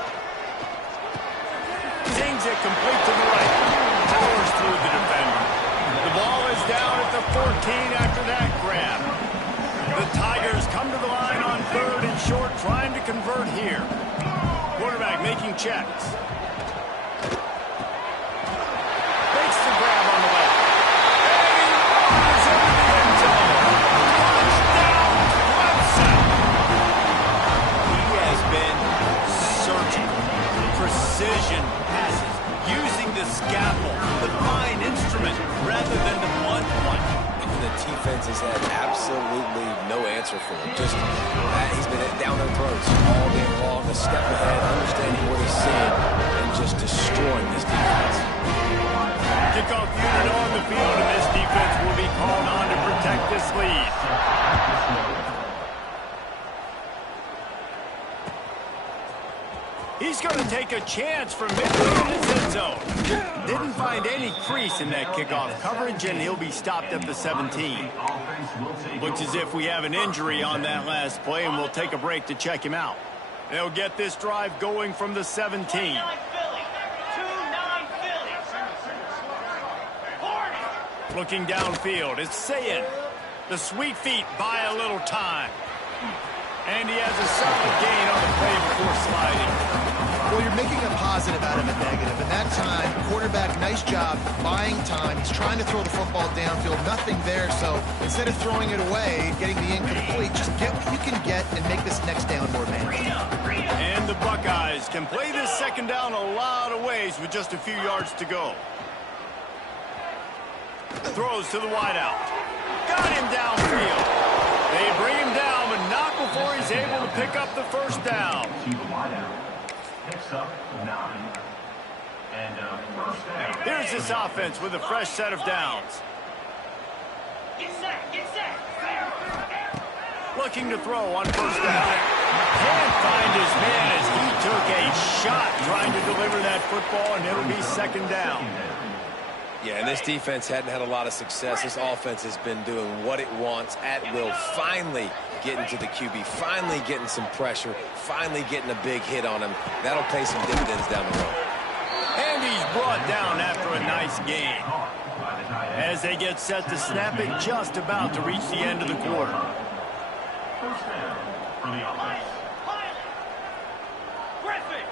Sings it complete to the right. Powers through the defender. The ball is down at the 14 after that grab. The Tigers come to the line on 3rd and short, trying to convert here. Quarterback making checks. Makes the grab on the left. And he runs into the end zone. Touchdown, Clemson. He has been searching. Precision passes. Using the scalpel, the fine instrument, rather than the blunt one. The defense has had absolutely no answer for him. Just he's been down their throats all game long, a step ahead, understanding what he's seeing, and just destroying this defense. Kickoff unit on the field, and this defense will be called on to protect this lead. He's going to take a chance from midway in his end zone. Didn't find any crease in that kickoff coverage, and he'll be stopped at the 17. Looks as if we have an injury on that last play, and we'll take a break to check him out. They'll get this drive going from the 17. Looking downfield, it's Sayin. The sweet feet buy a little time. And he has a solid gain on the play before sliding. Well, you're making a positive out of a negative. And that time, quarterback, nice job buying time. He's trying to throw the football downfield. Nothing there. So instead of throwing it away, getting the incomplete, just get what you can get and make this next down more manageable. And the Buckeyes can play this 2nd down a lot of ways with just a few yards to go. Throws to the wideout. Got him downfield. They bring him down, but not before he's able to pick up the first down. Picks up 9. And first down. Here's this offense with a fresh set of downs. Get set. Looking to throw on first down. Can't find his man as he took a shot trying to deliver that football, and it'll be 2nd down. Yeah, and this defense hadn't had a lot of success. This offense has been doing what it wants at will. Finally getting to the QB, finally getting some pressure, finally getting a big hit on him. That'll pay some dividends down the road. And he's brought down after a nice gain. As they get set to snap it, just about to reach the end of the quarter. First down for the offense. Griffin.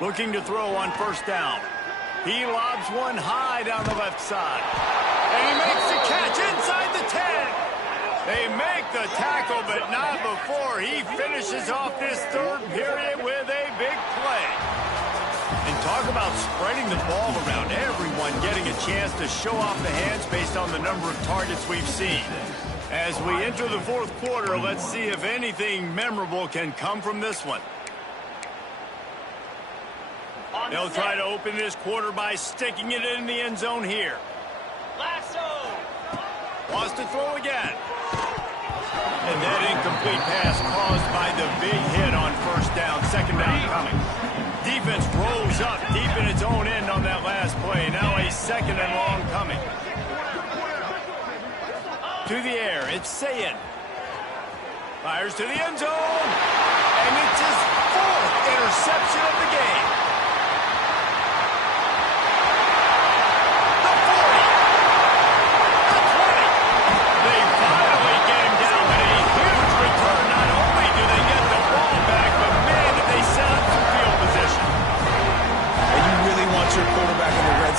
Looking to throw on first down. He lobs one high down the left side. And he makes the catch inside the 10. They make the tackle, but not before he finishes off this 3rd period with a big play. And talk about spreading the ball around, everyone getting a chance to show off the hands based on the number of targets we've seen. As we enter the 4th quarter, let's see if anything memorable can come from this one. They'll try to open this quarter by sticking it in the end zone here. Lasso. Wants to throw again. And that incomplete pass caused by the big hit on first down. 2nd down coming. Defense rolls up deep in its own end on that last play. Now a 2nd and long coming. To the air, it's Sayin. Fires to the end zone. And it's his 4th interception of the game.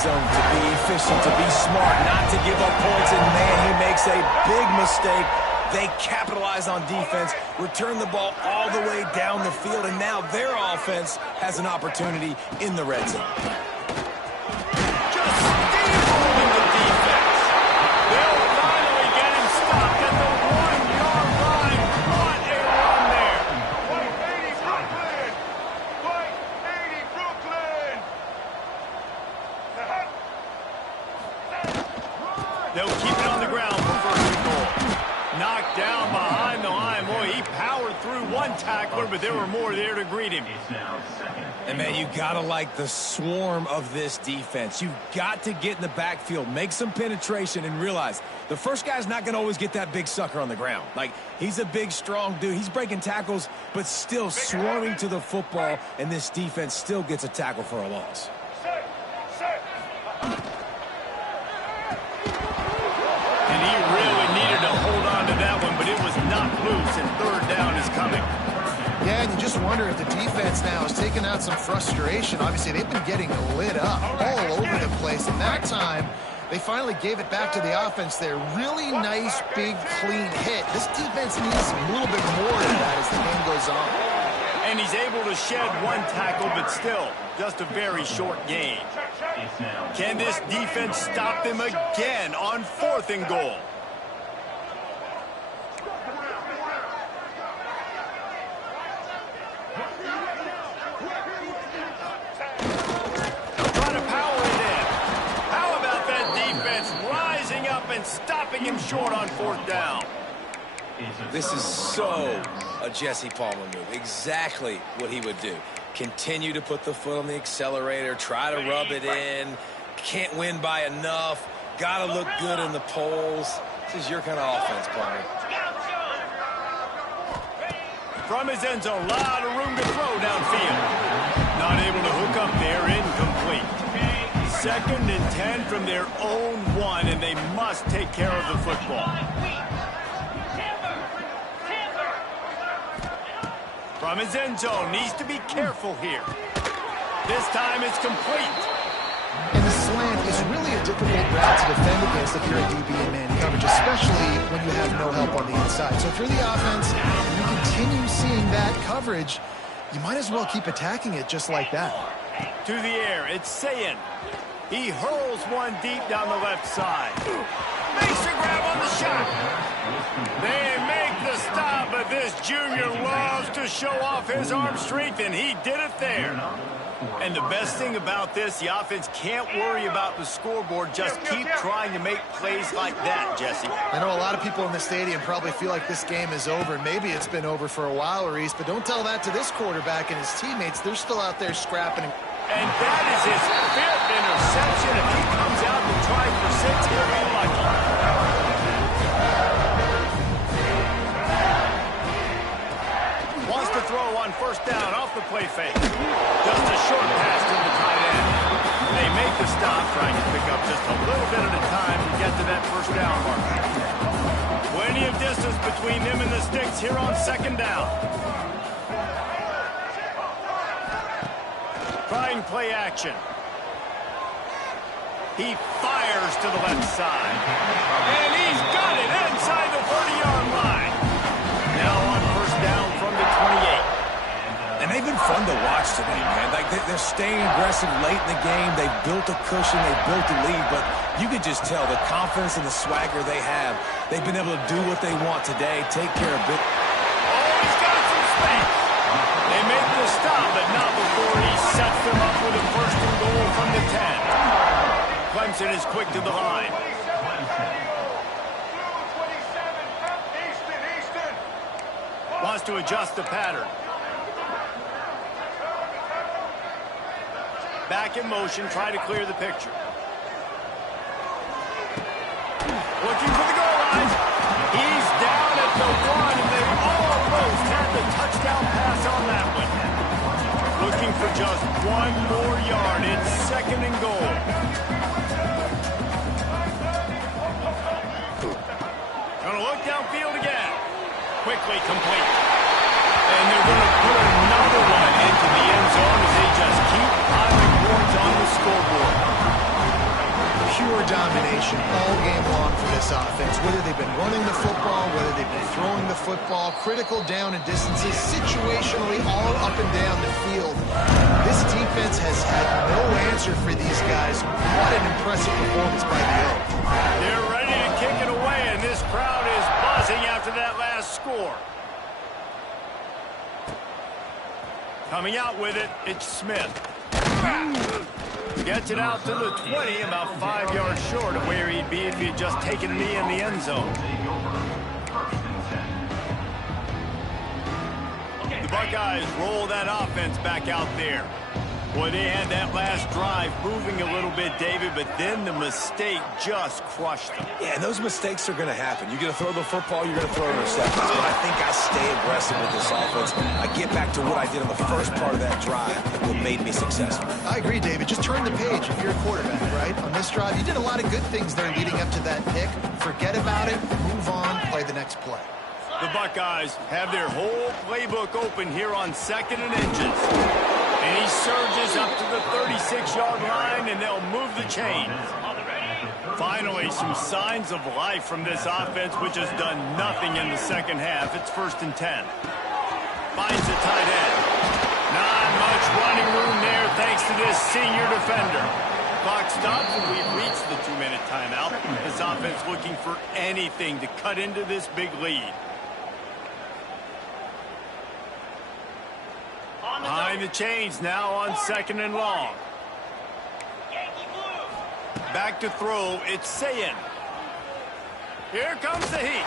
Zone to be efficient, to be smart, not to give up points, and man, he makes a big mistake. They capitalize on defense, return the ball all the way down the field, and now their offense has an opportunity in the red zone. Just steamrolling the defense. They'll finally get him stopped at the 1-yard line. What a run there. White 80 Brooklyn. through one tackler, but there were more there to greet him. It's now second. And, man, you got to like the swarm of this defense. You've got to get in the backfield, make some penetration, and realize the first guy's not going to always get that big sucker on the ground. Like, he's a big, strong dude. He's breaking tackles, but still swarming to the football, and this defense still gets a tackle for a loss. And he really needed to hold on to that one, but it was knocked loose, and third down is coming. Yeah, and you just wonder if the defense now is taking out some frustration. Obviously, they've been getting lit up all over the place, and that time they finally gave it back to the offense there. Really nice, big, clean hit. This defense needs a little bit more of that as the game goes on. And he's able to shed one tackle, but still, just a very short gain. Can this defense stop them again on 4th and goal? Trying to power it in. How about that defense rising up and stopping him short on 4th down? This is so a Jesse Palmer move. Exactly what he would do. Continue to put the foot on the accelerator, try to rub it in. Can't win by enough. Got to look good in the polls. This is your kind of offense, Palmer. From his end zone, a lot of room to throw downfield. Not able to hook up there, incomplete. 2nd and 10 from their own 1, and they must take care of the football. From his end zone, needs to be careful here. This time it's complete. And the slant is really a difficult route to defend against if you're a DB in man coverage, especially when you have no help on the inside. So if you're the offense and you continue seeing that coverage, you might as well keep attacking it just like that. To the air, it's Sayin. He hurls one deep down the left side. Makes the grab on the shot. They make the stop, but this junior loves to show off his arm strength, and he did it there. And the best thing about this, the offense can't worry about the scoreboard. Just keep trying to make plays like that, Jesse. I know a lot of people in the stadium probably feel like this game is over. Maybe it's been over for a while, Reese, but don't tell that to this quarterback and his teammates. They're still out there scrapping. And that is his 5th interception. If he comes out to try for 6, he'll be lucky. Wants to throw on 1st down off the play fake. Just a short pass to the tight end. They make the stop, trying to pick up just a little bit at a time to get to that 1st down mark. Plenty of distance between them and the sticks here on 2nd down. Trying play action. He fires to the left side. And he's got it inside the 30-yard line. Now on 1st down from the 28. And they've been fun to watch today, man. Like, they're staying aggressive late in the game. They've built a cushion. They've built a lead. But you can just tell the confidence and the swagger they have. They've been able to do what they want today, take care of it. Oh, he's got some space. They make the stop, but not before he sets them up with a 1st and goal from the 10. Clemson is quick to the line. Wants to adjust the pattern. Back in motion, try to clear the picture. Looking for the goal line. He's down at the 1, and they almost had the touchdown pass on that one. Looking for just 1 more yard. It's 2nd and goal. Gonna look downfield again. Quickly complete. And they're going to put another one into the end zone as they just keep piling points on the scoreboard. Pure domination all game long for this offense. Whether they've been running the football, whether they've been throwing the football, critical down and distances, situationally all up and down the field. This defense has had no answer for these guys. What an impressive performance by the Oaks. They're ready to kick it away, and this crowd is buzzing after that last score. Coming out with it, it's Smith. Gets it out to the 20, about 5 yards short of where he'd be if he had just taken a knee in the end zone. Buckeyes roll that offense back out there. Boy, they had that last drive moving a little bit, David, but then the mistake just crushed them. Yeah, and those mistakes are going to happen. You're going to throw the football, you're going to throw interceptions. But I think I stay aggressive with this offense. I get back to what I did on the first part of that drive that made me successful. I agree, David. Just turn the page if you're a quarterback, right? On this drive, you did a lot of good things there leading up to that pick. Forget about it, move on, play the next play. The Buckeyes have their whole playbook open here on 2nd and inches. And he surges up to the 36-yard line, and they'll move the chains. Finally, some signs of life from this offense, which has done nothing in the second half. It's 1st and 10. Finds the tight end. Not much running room there thanks to this senior defender. Clock stops, and we've reached the 2-minute timeout. This offense looking for anything to cut into this big lead. Behind the chains now on 2nd and long. Back to throw. It's Sayin. Here comes the heat.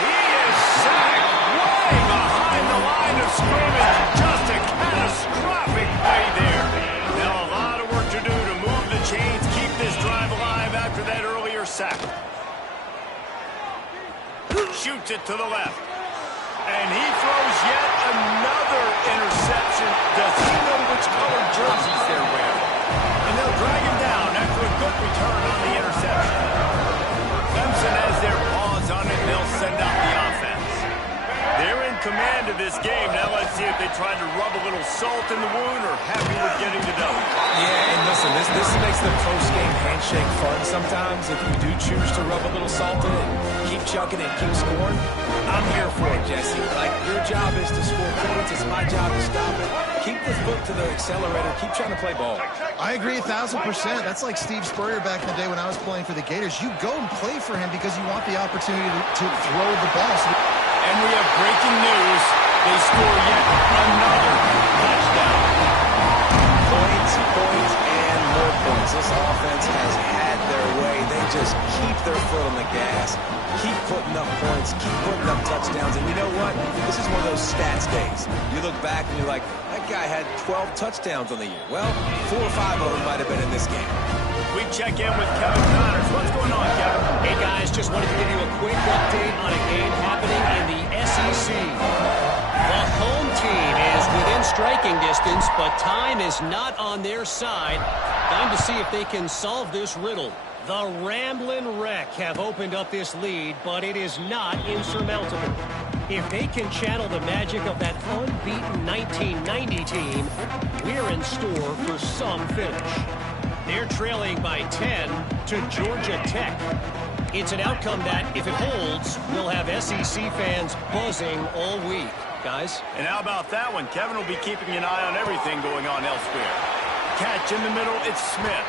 He is sacked way behind the line of scrimmage. Just a catastrophic play there. Now a lot of work to do to move the chains, keep this drive alive after that earlier sack. Shoots it to the left. And he throws yet another interception. Does he know which color jerseys they're wearing? And they'll drag him down after a good return on the interception. Clemson has their paws on it. They'll send out the offense. They're in command of this game. Now let's see if they try to rub a little salt in the wound or happy with getting the dub. Yeah, and listen, this makes the post-game handshake fun sometimes. If you do choose to rub a little salt in it, keep chucking and keep scoring. I'm here for it, Jesse. Like, your job is to score points. It's my job to stop it. Keep the foot to the accelerator. Keep trying to play ball. I agree 1,000%. That's like Steve Spurrier back in the day when I was playing for the Gators. You go and play for him because you want the opportunity to throw the ball. And we have breaking news. They score yet another touchdown. Points, and more points. This offense has had their way. They just keep their foot on the gas, keep putting up points, keep putting up touchdowns. And you know what? This is one of those stats days. You look back and you're like, that guy had 12 touchdowns on the year. Well, 4 or 5 of them might have been in this game. We check in with Kevin Connors. What's going on, Kevin? Hey, guys, just wanted to give you a quick update on a game happening in the SEC. The home team is within striking distance, but time is not on their side. Time to see if they can solve this riddle. The Ramblin' Wreck have opened up this lead, but it is not insurmountable. If they can channel the magic of that unbeaten 1990 team, we're in store for some finish. They're trailing by 10 to Georgia Tech. It's an outcome that, if it holds, will have SEC fans buzzing all week. Guys? And how about that one? Kevin will be keeping an eye on everything going on elsewhere. Catch in the middle, it's Smith.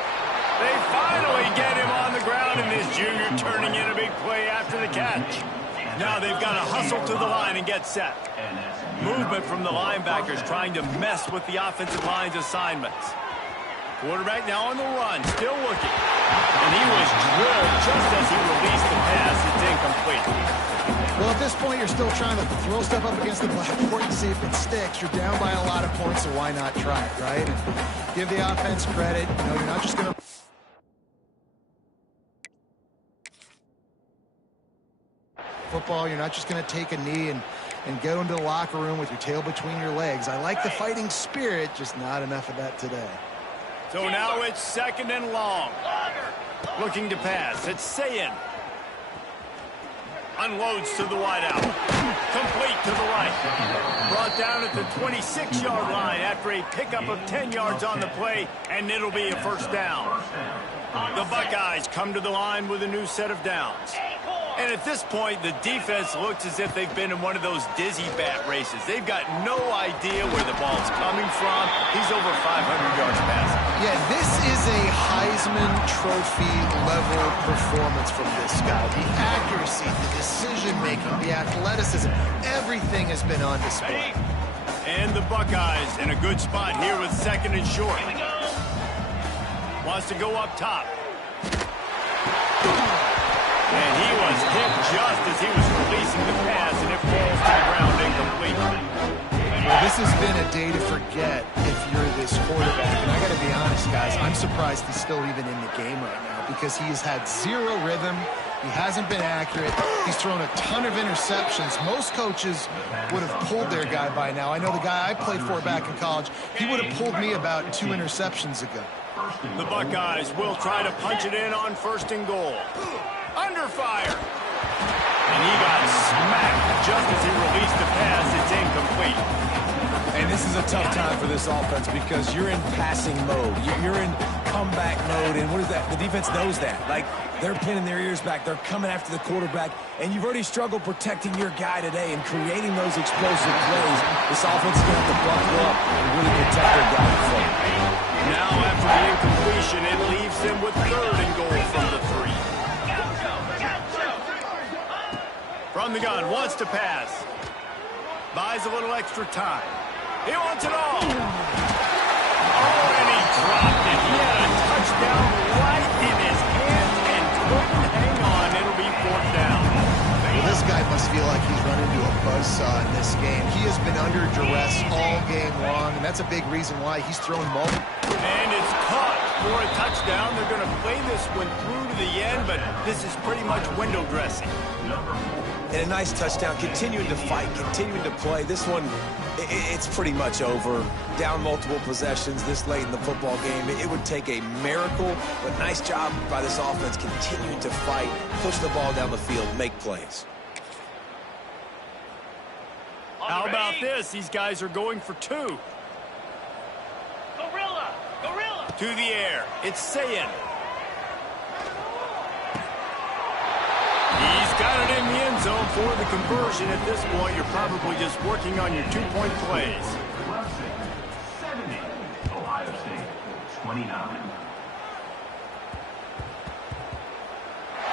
They finally get him on the ground, and this junior turning in a big play after the catch. Now they've got to hustle to the line and get set. Movement from the linebackers trying to mess with the offensive line's assignments. Quarterback now on the run, still looking. And he was drilled just as he released the pass. It's incomplete. Well, at this point, you're still trying to throw stuff up against the blackboard and see if it sticks. You're down by a lot of points, so why not try it, right? And give the offense credit. You know, you're not just going to... Football, you're not just going to take a knee and go into the locker room with your tail between your legs. I like the fighting spirit, just not enough of that today. So now it's 2nd and long. Looking to pass. It's Sayin. Unloads to the wideout. Complete to the right. Brought down at the 26-yard line after a pickup of 10 yards on the play, and it'll be a first down. The Buckeyes come to the line with a new set of downs. And at this point, the defense looks as if they've been in one of those dizzy bat races. They've got no idea where the ball's coming from. He's over 500 yards passing. Yeah, this is a Heisman Trophy level performance from this guy. The accuracy, the decision-making, the athleticism, everything has been on display. And the Buckeyes in a good spot here with 2nd and short. Wants to go up top. And he was hit just as he was releasing the pass, and it falls to the ground incomplete. Well, This has been a day to forget if you're this quarterback. And I got to be honest, guys, I'm surprised he's still even in the game right now because he has had zero rhythm. He hasn't been accurate. He's thrown a ton of interceptions. Most coaches would have pulled their guy by now. I know the guy I played for back in college, he would have pulled me about 2 interceptions ago. The Buckeyes will try to punch it in on 1st and goal. Under fire. And he got smacked just as he released the pass. It's incomplete. And this is a tough time for this offense because you're in passing mode. You're in comeback mode. And what is that? The defense knows that. Like, they're pinning their ears back. They're coming after the quarterback. And you've already struggled protecting your guy today and creating those explosive plays. This offense is going to have to buckle up and really protect their guy in front. Now, after the incompletion, it leaves them with 3rd and goal from the 3. From the gun, wants to pass. Buys a little extra time. He wants it all. Oh, and he dropped it. He had a touchdown right in his hand and couldn't hang on. It'll be 4th down. Well, this guy must feel like he's run into a buzzsaw in this game. He has been under duress all game long, and that's a big reason why he's thrown multiple. And it's caught for a touchdown. They're going to play this one through to the end, but this is pretty much window dressing. And a nice touchdown, continuing to fight, continuing to play. This one, it's pretty much over. Down multiple possessions this late in the football game. It would take a miracle, but nice job by this offense continuing to fight, push the ball down the field, make plays. How about this? These guys are going for 2. Gorilla! Gorilla! To the air. It's Sayin. He's got it in the end zone for the conversion. At this point, you're probably just working on your 2-point plays. Clemson, 70. Ohio State, 29.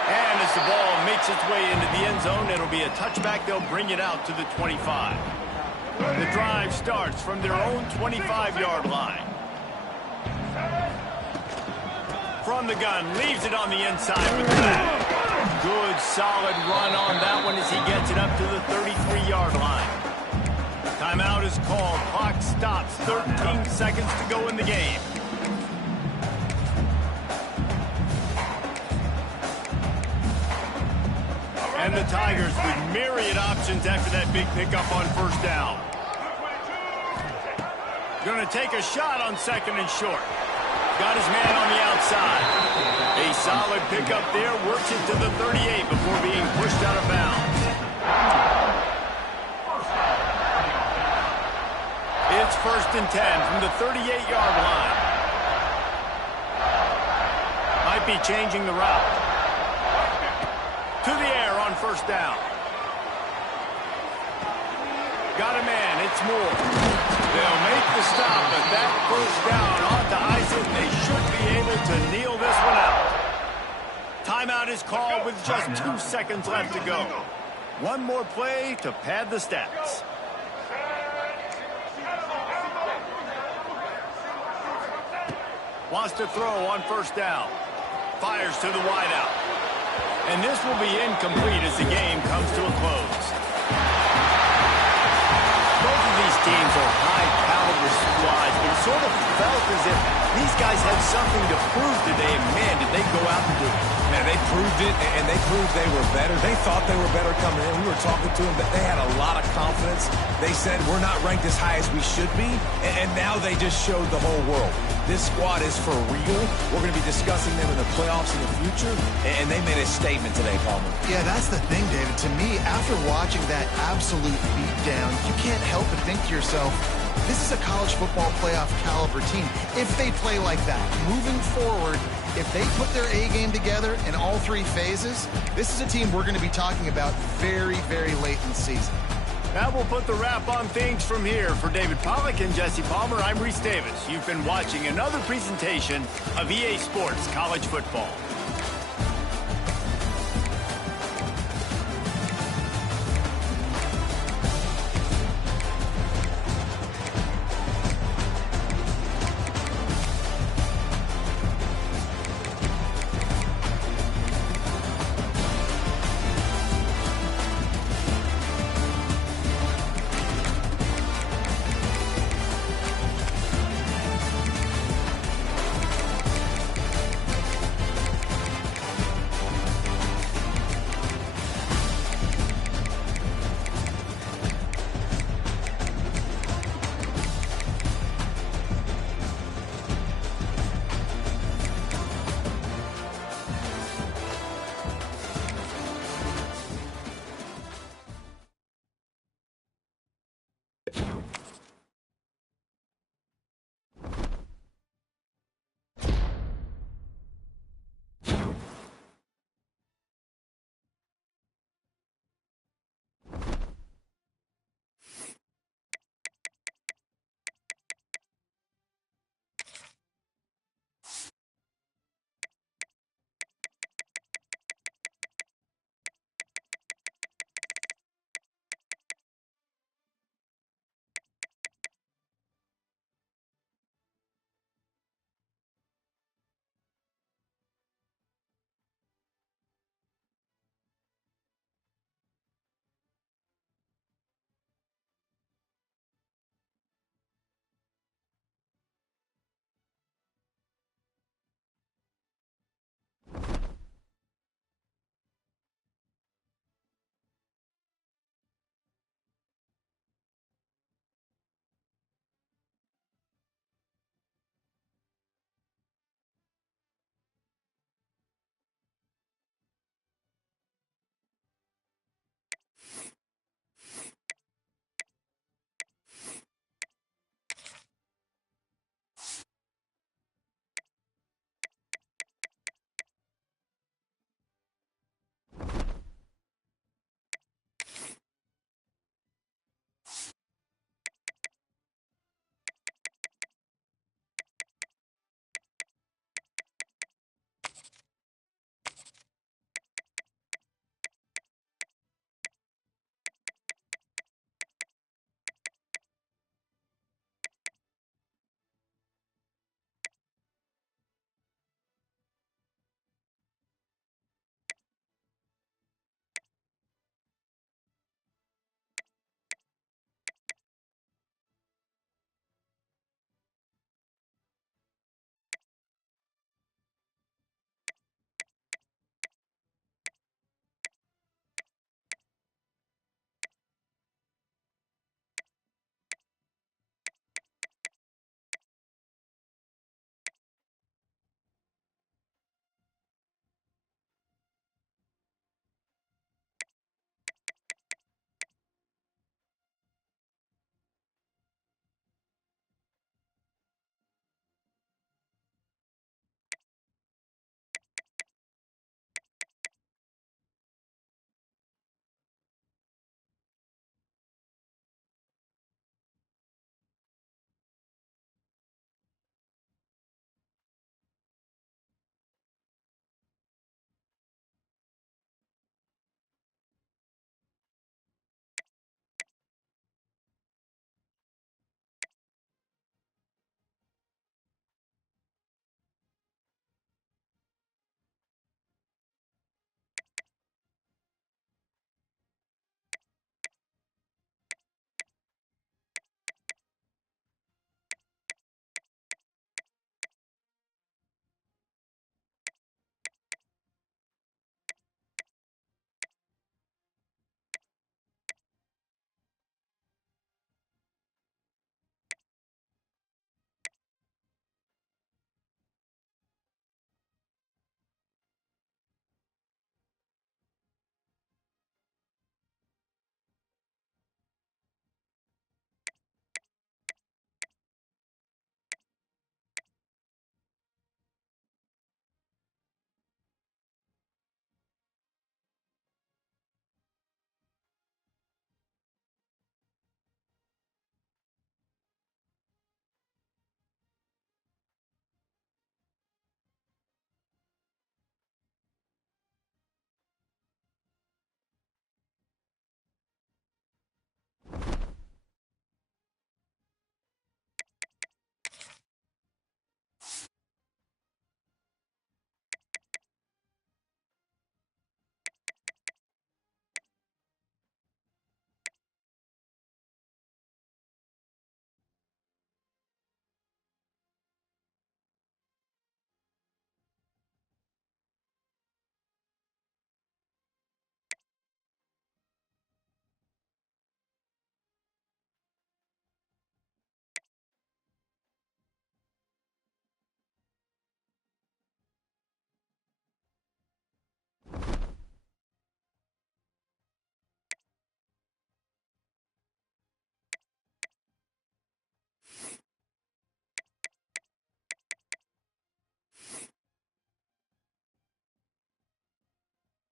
And as the ball makes its way into the end zone, it'll be a touchback. They'll bring it out to the 25. The drive starts from their own 25-yard line. From the gun, leaves it on the inside with the back. Good, solid run on that one as he gets it up to the 33-yard line. Timeout is called. Clock stops. 13 seconds to go in the game. And the Tigers with myriad options after that big pickup on 1st down. Going to take a shot on 2nd and short. Got his man on the outside. A solid pickup there. Works it to the 38 before being pushed out of bounds. It's 1st and 10 from the 38-yard line. Might be changing the route. To the air on 1st down. Got a man. It's Moore. They'll make the stop, but that 1st down onto Eisen. They should be able to kneel this one out. Timeout is called with just 2 seconds left to go. One more play to pad the stats. Wants to throw on 1st down. Fires to the wideout. And this will be incomplete as the game comes to a close. Both of these teams are high-caliber squads, but it sort of felt as if these guys had something to prove today, and man, did they go out and do it. Man, they proved it, and they proved they were better. They thought they were better coming in. We were talking to them, but they had a lot of confidence. They said, we're not ranked as high as we should be, and now they just showed the whole world. This squad is for real. We're going to be discussing them in the playoffs in the future, and they made a statement today, Palmer. Yeah, that's the thing, David. To me, after watching that absolute beatdown, you can't help but think to yourself, this is a college football playoff caliber team. If they play like that, moving forward, if they put their A game together in all 3 phases, this is a team we're going to be talking about very, very late in the season. That will put the wrap on things from here. For David Pollack and Jesse Palmer, I'm Reese Davis. You've been watching another presentation of EA Sports College Football. it.